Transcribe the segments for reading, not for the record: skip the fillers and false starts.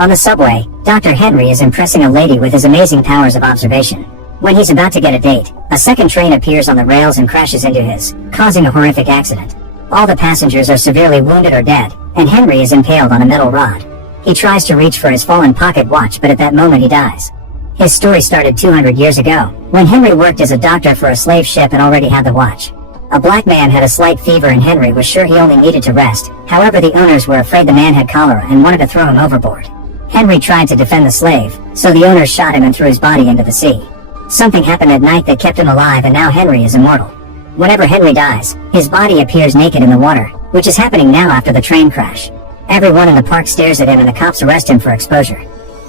On the subway, Dr. Henry is impressing a lady with his amazing powers of observation. When he's about to get a date, a second train appears on the rails and crashes into his, causing a horrific accident. All the passengers are severely wounded or dead, and Henry is impaled on a metal rod. He tries to reach for his fallen pocket watch, but at that moment he dies. His story started 200 years ago, when Henry worked as a doctor for a slave ship and already had the watch. A black man had a slight fever and Henry was sure he only needed to rest. However, the owners were afraid the man had cholera and wanted to throw him overboard. Henry tried to defend the slave, so the owners shot him and threw his body into the sea. Something happened at night that kept him alive, and now Henry is immortal. Whenever Henry dies, his body appears naked in the water, which is happening now after the train crash. Everyone in the park stares at him and the cops arrest him for exposure.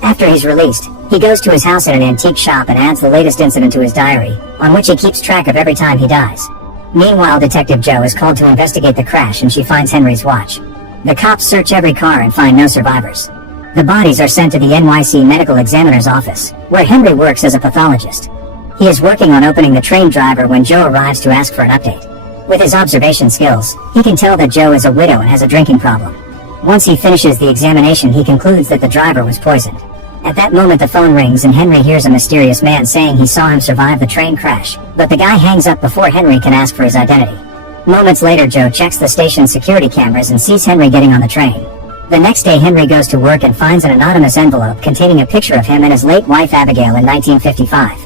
After he's released, he goes to his house at an antique shop and adds the latest incident to his diary, on which he keeps track of every time he dies. Meanwhile, Detective Jo is called to investigate the crash and she finds Henry's watch. The cops search every car and find no survivors. The bodies are sent to the NYC medical examiner's office, where Henry works as a pathologist. He is working on opening the train driver when Jo arrives to ask for an update. With his observation skills, he can tell that Jo is a widow and has a drinking problem. Once he finishes the examination, he concludes that the driver was poisoned. At that moment the phone rings and Henry hears a mysterious man saying he saw him survive the train crash, but the guy hangs up before Henry can ask for his identity. Moments later, Jo checks the station's security cameras and sees Henry getting on the train. The next day Henry goes to work and finds an anonymous envelope containing a picture of him and his late wife Abigail in 1955.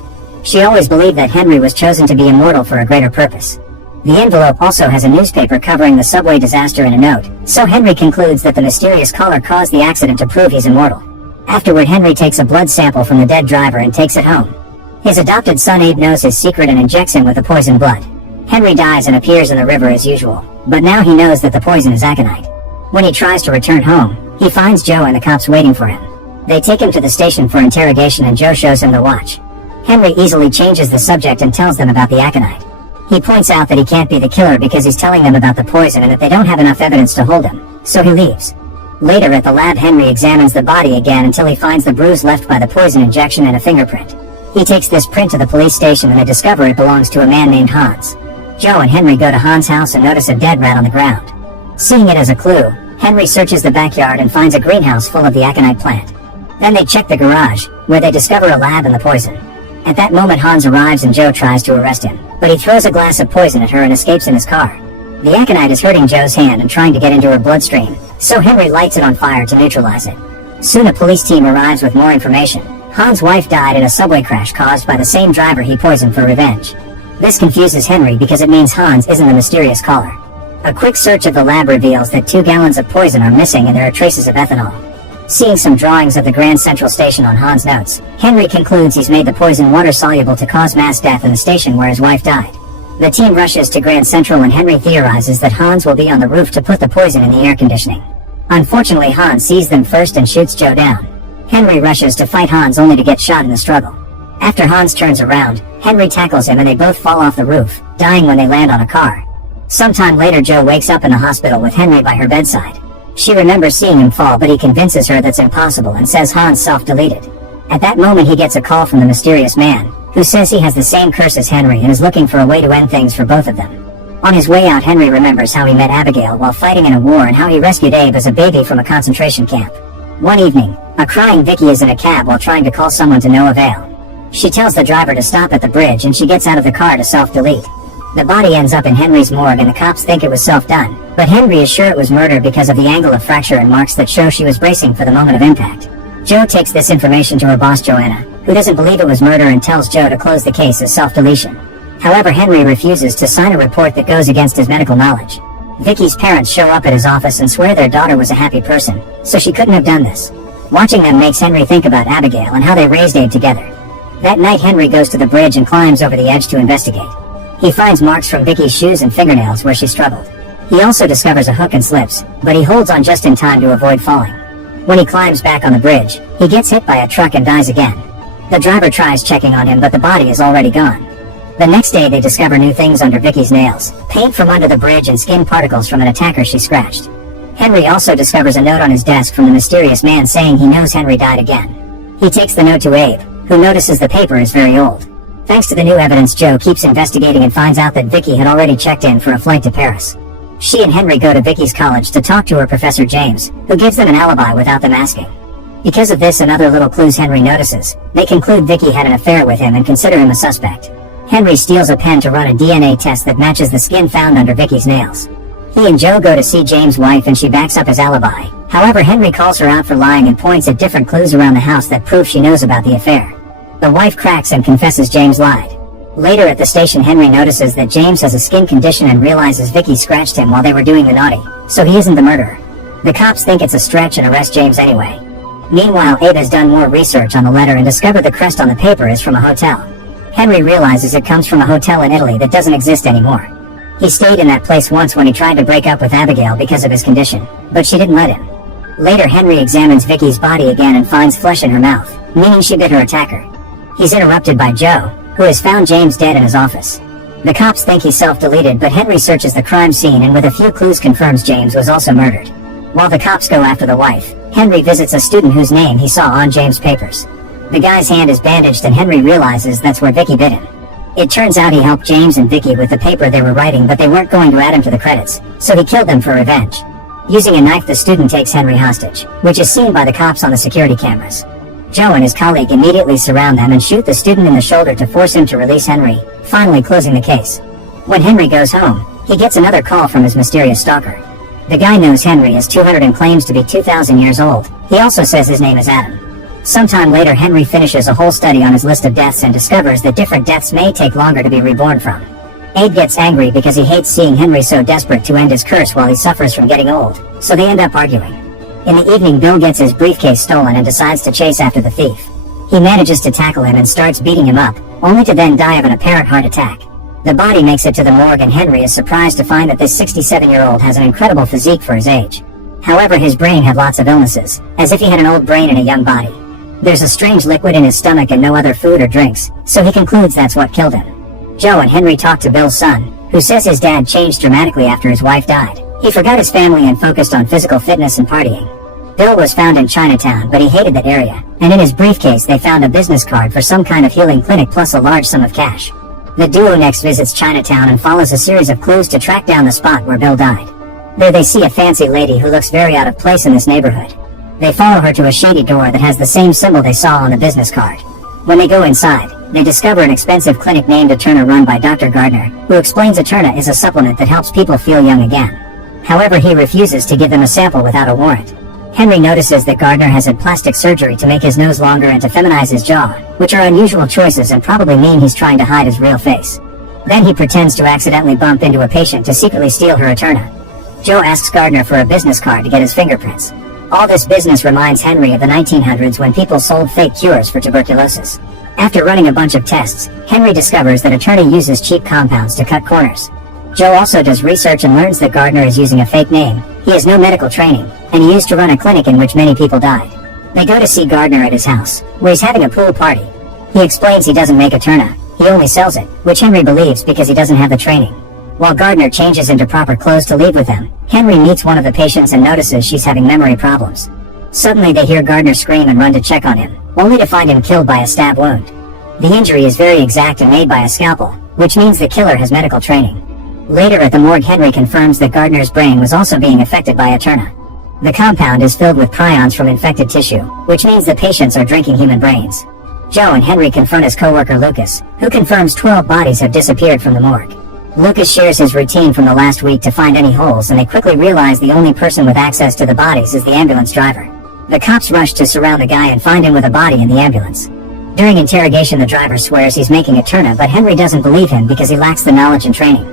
She always believed that Henry was chosen to be immortal for a greater purpose. The envelope also has a newspaper covering the subway disaster and a note, so Henry concludes that the mysterious caller caused the accident to prove he's immortal. Afterward, Henry takes a blood sample from the dead driver and takes it home. His adopted son Abe knows his secret and injects him with the poison blood. Henry dies and appears in the river as usual, but now he knows that the poison is aconite. When he tries to return home, he finds Jo and the cops waiting for him. They take him to the station for interrogation and Jo shows him the watch. Henry easily changes the subject and tells them about the aconite. He points out that he can't be the killer because he's telling them about the poison and that they don't have enough evidence to hold him, so he leaves. Later at the lab, Henry examines the body again until he finds the bruise left by the poison injection and a fingerprint. He takes this print to the police station and they discover it belongs to a man named Hans. Jo and Henry go to Hans' house and notice a dead rat on the ground. Seeing it as a clue, Henry searches the backyard and finds a greenhouse full of the aconite plant. Then they check the garage, where they discover a lab and the poison. At that moment Hans arrives and Jo tries to arrest him, but he throws a glass of poison at her and escapes in his car. The aconite is hurting Jo's hand and trying to get into her bloodstream, so Henry lights it on fire to neutralize it. Soon a police team arrives with more information. Hans' wife died in a subway crash caused by the same driver he poisoned for revenge. This confuses Henry because it means Hans isn't the mysterious caller. A quick search of the lab reveals that 2 gallons of poison are missing and there are traces of ethanol. Seeing some drawings of the Grand Central Station on Hans' notes, Henry concludes he's made the poison water-soluble to cause mass death in the station where his wife died. The team rushes to Grand Central and Henry theorizes that Hans will be on the roof to put the poison in the air conditioning. Unfortunately, Hans sees them first and shoots Jo down. Henry rushes to fight Hans only to get shot in the struggle. After Hans turns around, Henry tackles him and they both fall off the roof, dying when they land on a car. Sometime later, Jo wakes up in the hospital with Henry by her bedside. She remembers seeing him fall, but he convinces her that's impossible and says Hans self-deleted. At that moment he gets a call from the mysterious man, who says he has the same curse as Henry and is looking for a way to end things for both of them. On his way out, Henry remembers how he met Abigail while fighting in a war and how he rescued Abe as a baby from a concentration camp. One evening, a crying Vicky is in a cab while trying to call someone to no avail. She tells the driver to stop at the bridge and she gets out of the car to self-delete. The body ends up in Henry's morgue and the cops think it was self-done, but Henry is sure it was murder because of the angle of fracture and marks that show she was bracing for the moment of impact. Jo takes this information to her boss Joanna, who doesn't believe it was murder and tells Jo to close the case as self-deletion. However, Henry refuses to sign a report that goes against his medical knowledge. Vicky's parents show up at his office and swear their daughter was a happy person, so she couldn't have done this. Watching them makes Henry think about Abigail and how they raised Abe together. That night Henry goes to the bridge and climbs over the edge to investigate. He finds marks from Vicky's shoes and fingernails where she struggled. He also discovers a hook and slips, but he holds on just in time to avoid falling. When he climbs back on the bridge, he gets hit by a truck and dies again. The driver tries checking on him, but the body is already gone. The next day they discover new things under Vicky's nails, paint from under the bridge and skin particles from an attacker she scratched. Henry also discovers a note on his desk from the mysterious man saying he knows Henry died again. He takes the note to Abe, who notices the paper is very old. Thanks to the new evidence, Jo keeps investigating and finds out that Vicky had already checked in for a flight to Paris. She and Henry go to Vicky's college to talk to her Professor James, who gives them an alibi without them asking. Because of this and other little clues Henry notices, they conclude Vicky had an affair with him and consider him a suspect. Henry steals a pen to run a DNA test that matches the skin found under Vicky's nails. He and Joe go to see James' wife and she backs up his alibi. However, Henry calls her out for lying and points at different clues around the house that prove she knows about the affair. The wife cracks and confesses James lied. Later at the station, Henry notices that James has a skin condition and realizes Vicky scratched him while they were doing the naughty, so he isn't the murderer. The cops think it's a stretch and arrest James anyway. Meanwhile, Abe has done more research on the letter and discovered the crest on the paper is from a hotel. Henry realizes it comes from a hotel in Italy that doesn't exist anymore. He stayed in that place once when he tried to break up with Abigail because of his condition, but she didn't let him. Later, Henry examines Vicky's body again and finds flesh in her mouth, meaning she bit her attacker. He's interrupted by Joe, who has found James dead in his office. The cops think he's self-deleted, but Henry searches the crime scene and with a few clues confirms James was also murdered. While the cops go after the wife, Henry visits a student whose name he saw on James' papers. The guy's hand is bandaged and Henry realizes that's where Vicky bit him. It turns out he helped James and Vicky with the paper they were writing, but they weren't going to add him to the credits, so he killed them for revenge. Using a knife, the student takes Henry hostage, which is seen by the cops on the security cameras. Joe and his colleague immediately surround them and shoot the student in the shoulder to force him to release Henry, finally closing the case. When Henry goes home, he gets another call from his mysterious stalker. The guy knows Henry is 200 and claims to be 2,000 years old. He also says his name is Adam. Sometime later, Henry finishes a whole study on his list of deaths and discovers that different deaths may take longer to be reborn from. Abe gets angry because he hates seeing Henry so desperate to end his curse while he suffers from getting old, so they end up arguing. In the evening, Bill gets his briefcase stolen and decides to chase after the thief. He manages to tackle him and starts beating him up, only to then die of an apparent heart attack. The body makes it to the morgue and Henry is surprised to find that this 67-year-old has an incredible physique for his age. However, his brain had lots of illnesses, as if he had an old brain in a young body. There's a strange liquid in his stomach and no other food or drinks, so he concludes that's what killed him. Joe and Henry talk to Bill's son, who says his dad changed dramatically after his wife died. He forgot his family and focused on physical fitness and partying. Bill was found in Chinatown, but he hated that area, and in his briefcase they found a business card for some kind of healing clinic plus a large sum of cash. The duo next visits Chinatown and follows a series of clues to track down the spot where Bill died. There they see a fancy lady who looks very out of place in this neighborhood. They follow her to a shady door that has the same symbol they saw on the business card. When they go inside, they discover an expensive clinic named Eterna run by Dr. Gardner, who explains Eterna is a supplement that helps people feel young again. However, he refuses to give them a sample without a warrant. Henry notices that Gardner has had plastic surgery to make his nose longer and to feminize his jaw, which are unusual choices and probably mean he's trying to hide his real face. Then he pretends to accidentally bump into a patient to secretly steal her Eterna. Joe asks Gardner for a business card to get his fingerprints. All this business reminds Henry of the 1900s when people sold fake cures for tuberculosis. After running a bunch of tests, Henry discovers that Eterna uses cheap compounds to cut corners. Joe also does research and learns that Gardner is using a fake name. He has no medical training, and he used to run a clinic in which many people died. They go to see Gardner at his house, where he's having a pool party. He explains he doesn't make Eterna, he only sells it, which Henry believes because he doesn't have the training. While Gardner changes into proper clothes to leave with them, Henry meets one of the patients and notices she's having memory problems. Suddenly they hear Gardner scream and run to check on him, only to find him killed by a stab wound. The injury is very exact and made by a scalpel, which means the killer has medical training. Later at the morgue, Henry confirms that Gardner's brain was also being affected by Eterna. The compound is filled with prions from infected tissue, which means the patients are drinking human brains. Joe and Henry confront his co-worker Lucas, who confirms 12 bodies have disappeared from the morgue. Lucas shares his routine from the last week to find any holes, and they quickly realize the only person with access to the bodies is the ambulance driver. The cops rush to surround the guy and find him with a body in the ambulance. During interrogation, the driver swears he's making Eterna, but Henry doesn't believe him because he lacks the knowledge and training.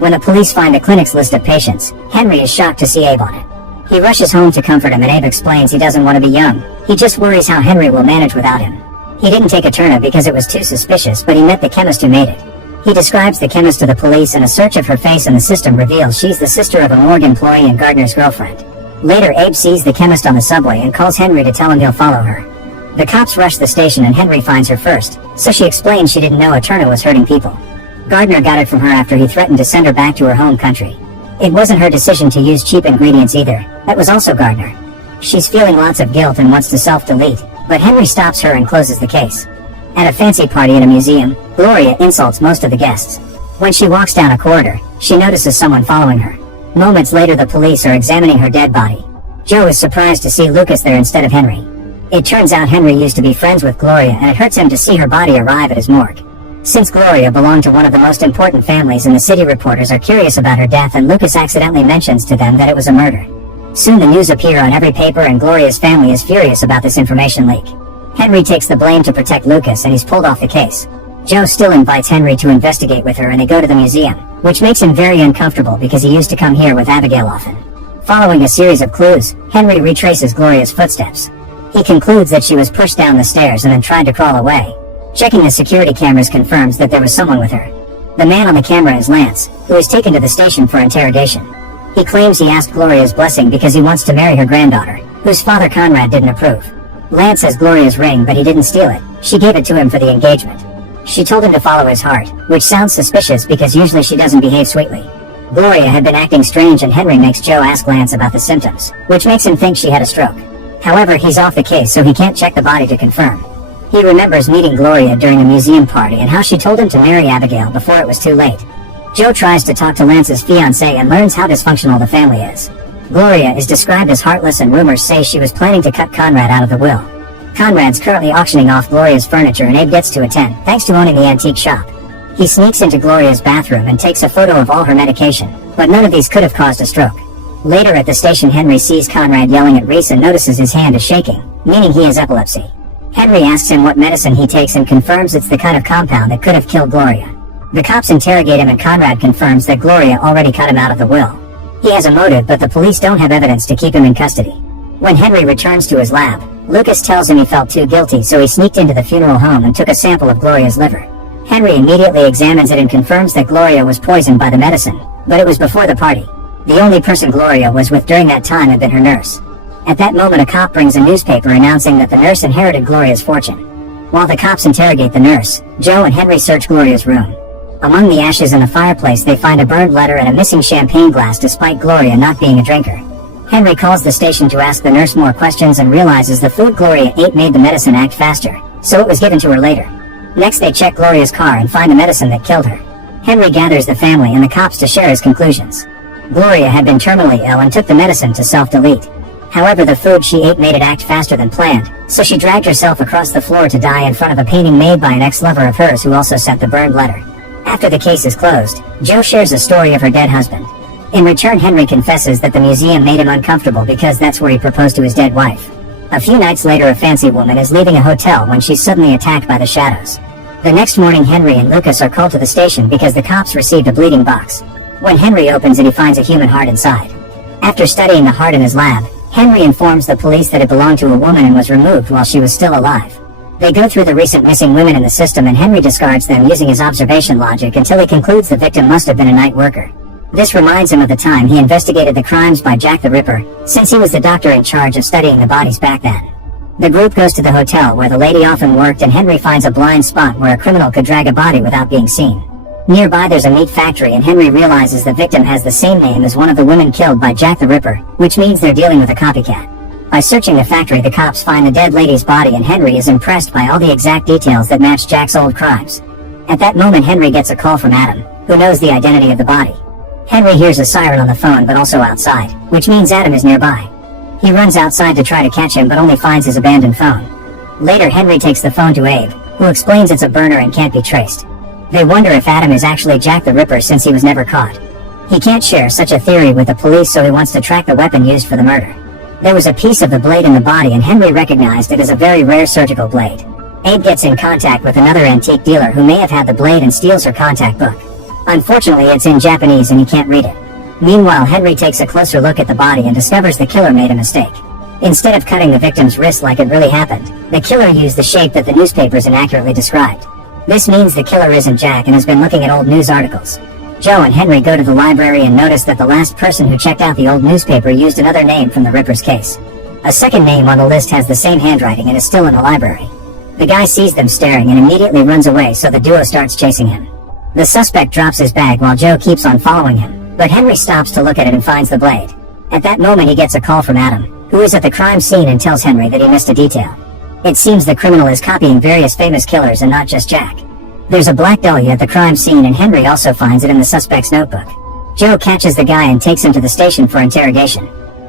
When the police find the clinic's list of patients, Henry is shocked to see Abe on it. He rushes home to comfort him, and Abe explains he doesn't want to be young. He just worries how Henry will manage without him. He didn't take Eterna because it was too suspicious, but he met the chemist who made it. He describes the chemist to the police, and a search of her face in the system reveals she's the sister of a morgue employee and Gardner's girlfriend. Later, Abe sees the chemist on the subway and calls Henry to tell him he'll follow her. The cops rush the station and Henry finds her first, so she explains she didn't know Eterna was hurting people. Gardner got it from her after he threatened to send her back to her home country. It wasn't her decision to use cheap ingredients either, that was also Gardner. She's feeling lots of guilt and wants to self-delete, but Henry stops her and closes the case. At a fancy party at a museum, Gloria insults most of the guests. When she walks down a corridor, she notices someone following her. Moments later, the police are examining her dead body. Joe is surprised to see Lucas there instead of Henry. It turns out Henry used to be friends with Gloria, and it hurts him to see her body arrive at his morgue. Since Gloria belonged to one of the most important families in the city, reporters are curious about her death, and Lucas accidentally mentions to them that it was a murder. Soon the news appear on every paper, and Gloria's family is furious about this information leak. Henry takes the blame to protect Lucas, and he's pulled off the case. Joe still invites Henry to investigate with her, and they go to the museum, which makes him very uncomfortable because he used to come here with Abigail often. Following a series of clues, Henry retraces Gloria's footsteps. He concludes that she was pushed down the stairs and then tried to crawl away. Checking the security cameras confirms that there was someone with her. The man on the camera is Lance, who is taken to the station for interrogation. He claims he asked Gloria's blessing because he wants to marry her granddaughter, whose father Conrad didn't approve. Lance has Gloria's ring, but he didn't steal it. She gave it to him for the engagement. She told him to follow his heart, which sounds suspicious because usually she doesn't behave sweetly. Gloria had been acting strange, and Henry makes Joe ask Lance about the symptoms, which makes him think she had a stroke. However, he's off the case, so he can't check the body to confirm. He remembers meeting Gloria during a museum party and how she told him to marry Abigail before it was too late. Joe tries to talk to Lance's fiancée and learns how dysfunctional the family is. Gloria is described as heartless, and rumors say she was planning to cut Conrad out of the will. Conrad's currently auctioning off Gloria's furniture, and Abe gets to attend, thanks to owning the antique shop. He sneaks into Gloria's bathroom and takes a photo of all her medication, but none of these could have caused a stroke. Later at the station, Henry sees Conrad yelling at Reese and notices his hand is shaking, meaning he has epilepsy. Henry asks him what medicine he takes and confirms it's the kind of compound that could have killed Gloria. The cops interrogate him, and Conrad confirms that Gloria already cut him out of the will. He has a motive, but the police don't have evidence to keep him in custody. When Henry returns to his lab, Lucas tells him he felt too guilty, so he sneaked into the funeral home and took a sample of Gloria's liver. Henry immediately examines it and confirms that Gloria was poisoned by the medicine, but it was before the party. The only person Gloria was with during that time had been her nurse. At that moment, a cop brings a newspaper announcing that the nurse inherited Gloria's fortune. While the cops interrogate the nurse, Joe and Henry search Gloria's room. Among the ashes in a fireplace, they find a burned letter and a missing champagne glass, despite Gloria not being a drinker. Henry calls the station to ask the nurse more questions and realizes the food Gloria ate made the medicine act faster, so it was given to her later. Next, they check Gloria's car and find the medicine that killed her. Henry gathers the family and the cops to share his conclusions. Gloria had been terminally ill and took the medicine to self-delete. However, the food she ate made it act faster than planned, so she dragged herself across the floor to die in front of a painting made by an ex-lover of hers who also sent the burned letter. After the case is closed, Joe shares a story of her dead husband. In return, Henry confesses that the museum made him uncomfortable because that's where he proposed to his dead wife. A few nights later, a fancy woman is leaving a hotel when she's suddenly attacked by the shadows. The next morning, Henry and Lucas are called to the station because the cops received a bleeding box. When Henry opens it, he finds a human heart inside. After studying the heart in his lab, Henry informs the police that it belonged to a woman and was removed while she was still alive. They go through the recent missing women in the system, and Henry discards them using his observation logic until he concludes the victim must have been a night worker. This reminds him of the time he investigated the crimes by Jack the Ripper, since he was the doctor in charge of studying the bodies back then. The group goes to the hotel where the lady often worked, and Henry finds a blind spot where a criminal could drag a body without being seen. Nearby, there's a meat factory, and Henry realizes the victim has the same name as one of the women killed by Jack the Ripper, which means they're dealing with a copycat. By searching the factory, the cops find the dead lady's body, and Henry is impressed by all the exact details that match Jack's old crimes. At that moment, Henry gets a call from Adam, who knows the identity of the body. Henry hears a siren on the phone, but also outside, which means Adam is nearby. He runs outside to try to catch him, but only finds his abandoned phone. Later, Henry takes the phone to Abe, who explains it's a burner and can't be traced. They wonder if Adam is actually Jack the Ripper since he was never caught. He can't share such a theory with the police, so he wants to track the weapon used for the murder. There was a piece of the blade in the body, and Henry recognized it as a very rare surgical blade. Abe gets in contact with another antique dealer who may have had the blade and steals her contact book. Unfortunately, it's in Japanese and he can't read it. Meanwhile, Henry takes a closer look at the body and discovers the killer made a mistake. Instead of cutting the victim's wrist like it really happened, the killer used the shape that the newspapers inaccurately described. This means the killer isn't Jack and has been looking at old news articles. Joe and Henry go to the library and notice that the last person who checked out the old newspaper used another name from the Ripper's case. A second name on the list has the same handwriting and is still in the library. The guy sees them staring and immediately runs away, so the duo starts chasing him. The suspect drops his bag while Joe keeps on following him, but Henry stops to look at it and finds the blade. At that moment, he gets a call from Adam, who is at the crime scene and tells Henry that he missed a detail. It seems the criminal is copying various famous killers and not just Jack. There's a black dahlia at the crime scene, and Henry also finds it in the suspect's notebook. Joe catches the guy and takes him to the station for interrogation.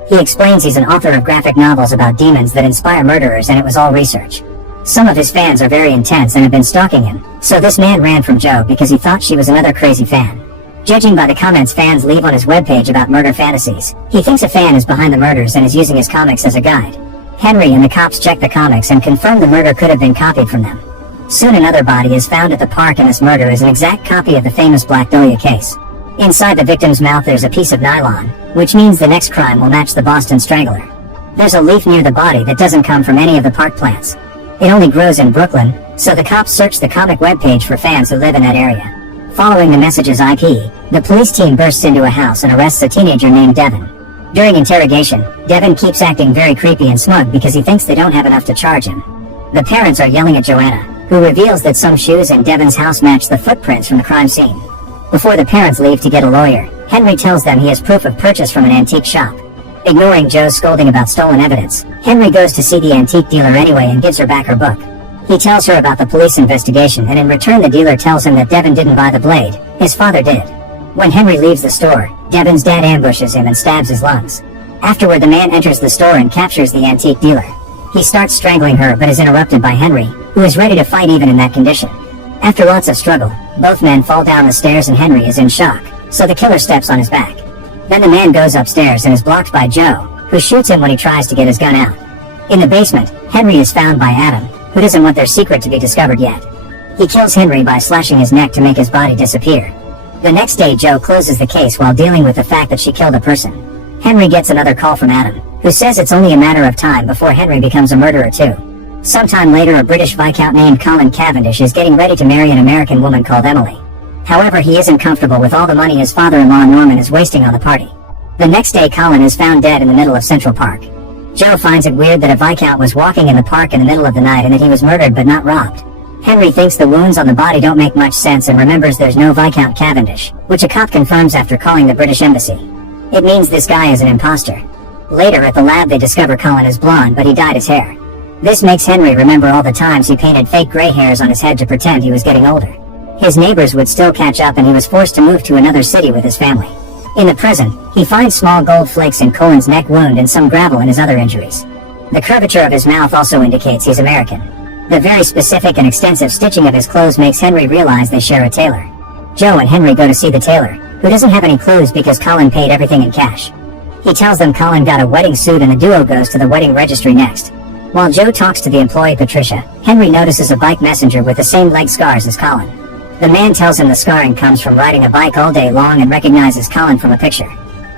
He explains he's an author of graphic novels about demons that inspire murderers, and it was all research. Some of his fans are very intense and have been stalking him, so this man ran from Joe because he thought she was another crazy fan. Judging by the comments fans leave on his webpage about murder fantasies, he thinks a fan is behind the murders and is using his comics as a guide. Henry and the cops check the comics and confirm the murder could have been copied from them. Soon another body is found at the park, and this murder is an exact copy of the famous Black Dahlia case. Inside the victim's mouth there's a piece of nylon, which means the next crime will match the Boston Strangler. There's a leaf near the body that doesn't come from any of the park plants. It only grows in Brooklyn, so the cops search the comic webpage for fans who live in that area. Following the message's IP, the police team bursts into a house and arrests a teenager named Devin. During interrogation, Devin keeps acting very creepy and smug because he thinks they don't have enough to charge him. The parents are yelling at Joanna, who reveals that some shoes in Devin's house match the footprints from the crime scene. Before the parents leave to get a lawyer, Henry tells them he has proof of purchase from an antique shop. Ignoring Joe's scolding about stolen evidence, Henry goes to see the antique dealer anyway and gives her back her book. He tells her about the police investigation, and in return the dealer tells him that Devin didn't buy the blade, his father did. When Henry leaves the store, Devin's dad ambushes him and stabs his lungs. Afterward the man enters the store and captures the antique dealer. He starts strangling her but is interrupted by Henry, who is ready to fight even in that condition. After lots of struggle, both men fall down the stairs and Henry is in shock, so the killer steps on his back. Then the man goes upstairs and is blocked by Joe, who shoots him when he tries to get his gun out. In the basement, Henry is found by Adam, who doesn't want their secret to be discovered yet. He kills Henry by slashing his neck to make his body disappear. The next day Joe closes the case while dealing with the fact that she killed a person. Henry gets another call from Adam, who says it's only a matter of time before Henry becomes a murderer too. Sometime later a British Viscount named Colin Cavendish is getting ready to marry an American woman called Emily. However, he isn't comfortable with all the money his father-in-law Norman is wasting on the party. The next day Colin is found dead in the middle of Central Park. Joe finds it weird that a Viscount was walking in the park in the middle of the night and that he was murdered but not robbed. Henry thinks the wounds on the body don't make much sense and remembers there's no Viscount Cavendish, which a cop confirms after calling the British Embassy. It means this guy is an imposter. Later at the lab they discover Colin is blonde but he dyed his hair. This makes Henry remember all the times he painted fake gray hairs on his head to pretend he was getting older. His neighbors would still catch up and he was forced to move to another city with his family. In the present, he finds small gold flakes in Colin's neck wound and some gravel in his other injuries. The curvature of his mouth also indicates he's American. The very specific and extensive stitching of his clothes makes Henry realize they share a tailor. Joe and Henry go to see the tailor, who doesn't have any clues because Colin paid everything in cash. He tells them Colin got a wedding suit and the duo goes to the wedding registry next. While Joe talks to the employee Patricia, Henry notices a bike messenger with the same leg scars as Colin. The man tells him the scarring comes from riding a bike all day long and recognizes Colin from a picture.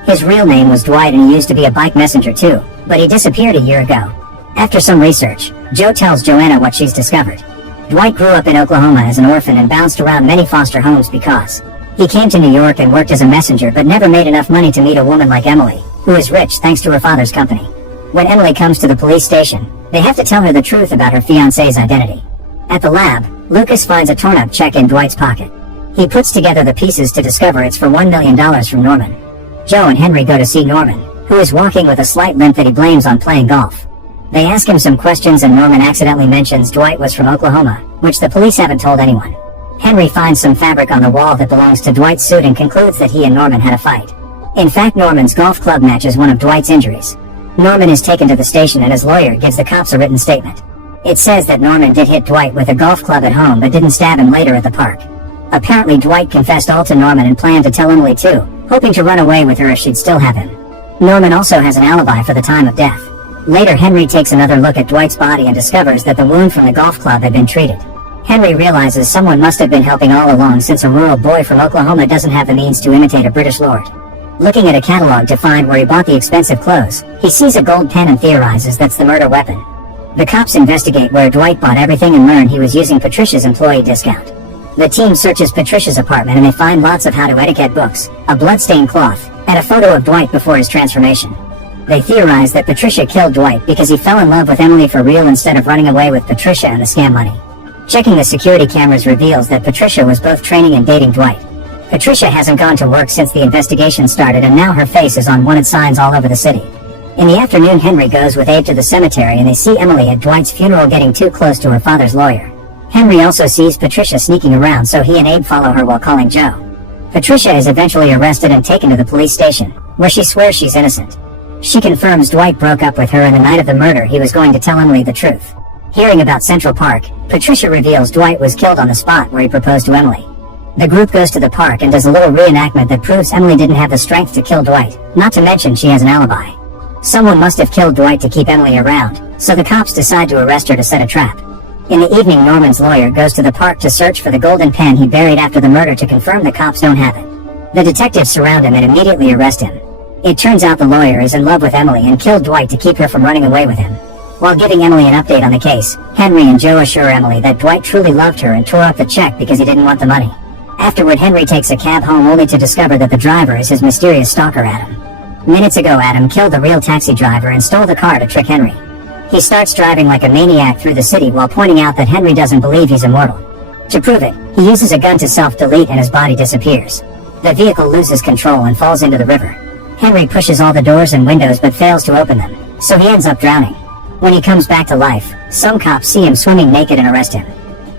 His real name was Dwight and he used to be a bike messenger too, but he disappeared a year ago. After some research, Joe tells Joanna what she's discovered. Dwight grew up in Oklahoma as an orphan and bounced around many foster homes because he came to New York and worked as a messenger but never made enough money to meet a woman like Emily, who is rich thanks to her father's company. When Emily comes to the police station, they have to tell her the truth about her fiancé's identity. At the lab, Lucas finds a torn-up check in Dwight's pocket. He puts together the pieces to discover it's for $1 million from Norman. Joe and Henry go to see Norman, who is walking with a slight limp that he blames on playing golf. They ask him some questions and Norman accidentally mentions Dwight was from Oklahoma, which the police haven't told anyone. Henry finds some fabric on the wall that belongs to Dwight's suit and concludes that he and Norman had a fight. In fact, Norman's golf club matches one of Dwight's injuries. Norman is taken to the station and his lawyer gives the cops a written statement. It says that Norman did hit Dwight with a golf club at home but didn't stab him later at the park. Apparently Dwight confessed all to Norman and planned to tell Emily too, hoping to run away with her if she'd still have him. Norman also has an alibi for the time of death. Later Henry takes another look at Dwight's body and discovers that the wound from the golf club had been treated. Henry realizes someone must have been helping all along since a rural boy from Oklahoma doesn't have the means to imitate a British lord. Looking at a catalog to find where he bought the expensive clothes, he sees a gold pen and theorizes that's the murder weapon. The cops investigate where Dwight bought everything and learn he was using Patricia's employee discount. The team searches Patricia's apartment and they find lots of how to etiquette books, a bloodstained cloth, and a photo of Dwight before his transformation. They theorize that Patricia killed Dwight because he fell in love with Emily for real instead of running away with Patricia and the scam money. Checking the security cameras reveals that Patricia was both training and dating Dwight. Patricia hasn't gone to work since the investigation started and now her face is on wanted signs all over the city. In the afternoon Henry goes with Abe to the cemetery and they see Emily at Dwight's funeral getting too close to her father's lawyer. Henry also sees Patricia sneaking around so he and Abe follow her while calling Joe. Patricia is eventually arrested and taken to the police station, where she swears she's innocent. She confirms Dwight broke up with her and the night of the murder he was going to tell Emily the truth. Hearing about Central Park, Patricia reveals Dwight was killed on the spot where he proposed to Emily. The group goes to the park and does a little reenactment that proves Emily didn't have the strength to kill Dwight, not to mention she has an alibi. Someone must have killed Dwight to keep Emily around, so the cops decide to arrest her to set a trap. In the evening, Norman's lawyer goes to the park to search for the golden pen he buried after the murder to confirm the cops don't have it. The detectives surround him and immediately arrest him. It turns out the lawyer is in love with Emily and killed Dwight to keep her from running away with him. While giving Emily an update on the case, Henry and Joe assure Emily that Dwight truly loved her and tore up the check because he didn't want the money. Afterward, Henry takes a cab home only to discover that the driver is his mysterious stalker Adam. Minutes ago, Adam killed the real taxi driver and stole the car to trick Henry. He starts driving like a maniac through the city while pointing out that Henry doesn't believe he's immortal. To prove it, he uses a gun to self-delete and his body disappears. The vehicle loses control and falls into the river. Henry pushes all the doors and windows but fails to open them, so he ends up drowning. When he comes back to life, some cops see him swimming naked and arrest him.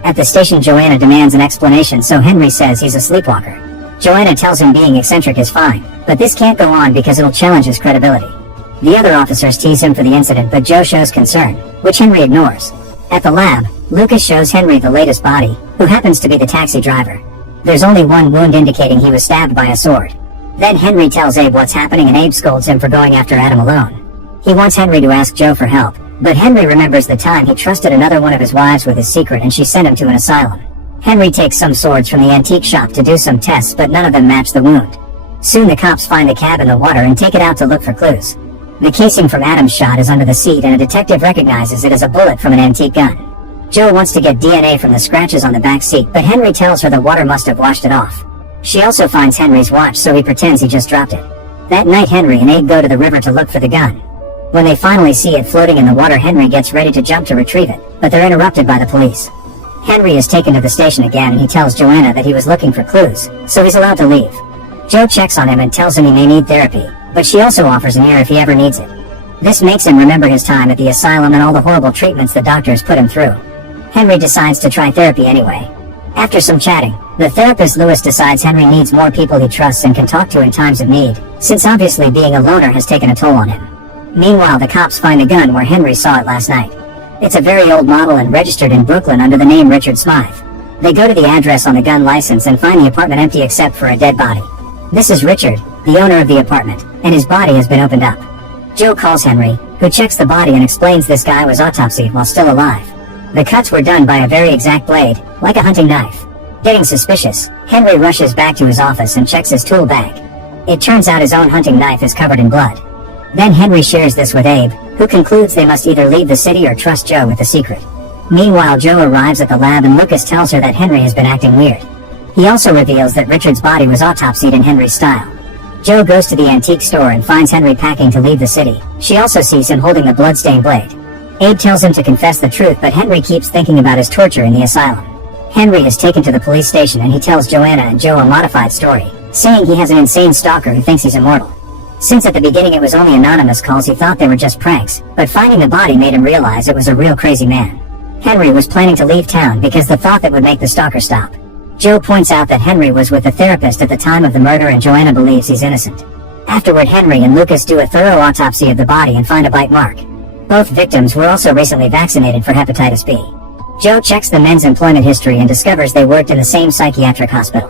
At the station, Joanna demands an explanation, so Henry says he's a sleepwalker. Joanna tells him being eccentric is fine, but this can't go on because it'll challenge his credibility. The other officers tease him for the incident, but Joe shows concern, which Henry ignores. At the lab, Lucas shows Henry the latest body, who happens to be the taxi driver. There's only one wound indicating he was stabbed by a sword. Then Henry tells Abe what's happening and Abe scolds him for going after Adam alone. He wants Henry to ask Joe for help, but Henry remembers the time he trusted another one of his wives with his secret and she sent him to an asylum. Henry takes some swords from the antique shop to do some tests, but none of them match the wound. Soon the cops find the cab in the water and take it out to look for clues. The casing from Adam's shot is under the seat and a detective recognizes it as a bullet from an antique gun. Joe wants to get DNA from the scratches on the back seat, but Henry tells her the water must have washed it off. She also finds Henry's watch, so he pretends he just dropped it. That night, Henry and Abe go to the river to look for the gun. When they finally see it floating in the water, Henry gets ready to jump to retrieve it, but they're interrupted by the police. Henry is taken to the station again and he tells Joanna that he was looking for clues, so he's allowed to leave. Joe checks on him and tells him he may need therapy, but she also offers an ear if he ever needs it. This makes him remember his time at the asylum and all the horrible treatments the doctors put him through. Henry decides to try therapy anyway. After some chatting, the therapist Lewis decides Henry needs more people he trusts and can talk to in times of need, since obviously being a loner has taken a toll on him. Meanwhile, the cops find the gun where Henry saw it last night. It's a very old model and registered in Brooklyn under the name Richard Smythe. They go to the address on the gun license and find the apartment empty except for a dead body. This is Richard, the owner of the apartment, and his body has been opened up. Joe calls Henry, who checks the body and explains this guy was autopsied while still alive. The cuts were done by a very exact blade, like a hunting knife. Getting suspicious, Henry rushes back to his office and checks his tool bag. It turns out his own hunting knife is covered in blood. Then Henry shares this with Abe, who concludes they must either leave the city or trust Joe with the secret. Meanwhile, Joe arrives at the lab and Lucas tells her that Henry has been acting weird. He also reveals that Richard's body was autopsied in Henry's style. Joe goes to the antique store and finds Henry packing to leave the city. She also sees him holding the bloodstained blade. Abe tells him to confess the truth, but Henry keeps thinking about his torture in the asylum. Henry is taken to the police station and he tells Joanna and Joe a modified story, saying he has an insane stalker who thinks he's immortal. Since at the beginning it was only anonymous calls, he thought they were just pranks, but finding the body made him realize it was a real crazy man. Henry was planning to leave town because the thought that would make the stalker stop. Joe points out that Henry was with the therapist at the time of the murder and Joanna believes he's innocent. Afterward, Henry and Lucas do a thorough autopsy of the body and find a bite mark. Both victims were also recently vaccinated for hepatitis B. Joe checks the men's employment history and discovers they worked in the same psychiatric hospital.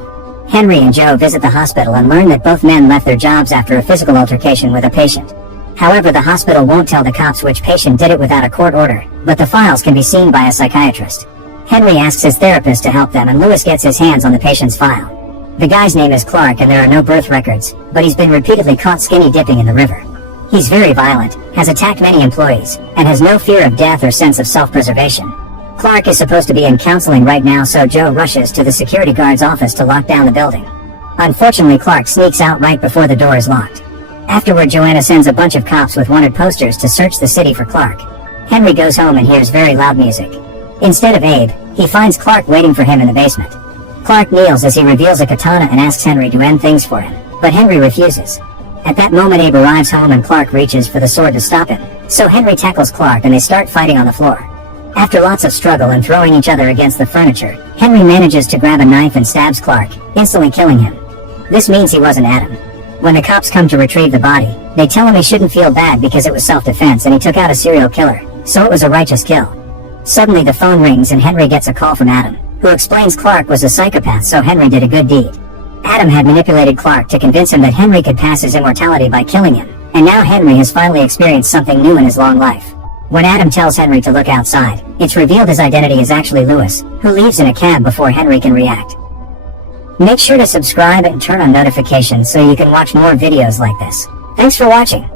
Henry and Joe visit the hospital and learn that both men left their jobs after a physical altercation with a patient. However, the hospital won't tell the cops which patient did it without a court order, but the files can be seen by a psychiatrist. Henry asks his therapist to help them and Lewis gets his hands on the patient's file. The guy's name is Clark and there are no birth records, but he's been repeatedly caught skinny dipping in the river. He's very violent, has attacked many employees, and has no fear of death or sense of self-preservation. Clark is supposed to be in counseling right now, so Joe rushes to the security guard's office to lock down the building. Unfortunately, Clark sneaks out right before the door is locked. Afterward, Joanna sends a bunch of cops with wanted posters to search the city for Clark. Henry goes home and hears very loud music. Instead of Abe, he finds Clark waiting for him in the basement. Clark kneels as he reveals a katana and asks Henry to end things for him, but Henry refuses. At that moment, Abe arrives home and Clark reaches for the sword to stop him, so Henry tackles Clark and they start fighting on the floor. After lots of struggle and throwing each other against the furniture, Henry manages to grab a knife and stabs Clark, instantly killing him. This means he wasn't Adam. When the cops come to retrieve the body, they tell him he shouldn't feel bad because it was self-defense and he took out a serial killer, so it was a righteous kill. Suddenly the phone rings and Henry gets a call from Adam, who explains Clark was a psychopath, so Henry did a good deed. Adam had manipulated Clark to convince him that Henry could pass his immortality by killing him, and now Henry has finally experienced something new in his long life. When Adam tells Henry to look outside, it's revealed his identity is actually Lewis, who leaves in a cab before Henry can react. Make sure to subscribe and turn on notifications so you can watch more videos like this. Thanks for watching.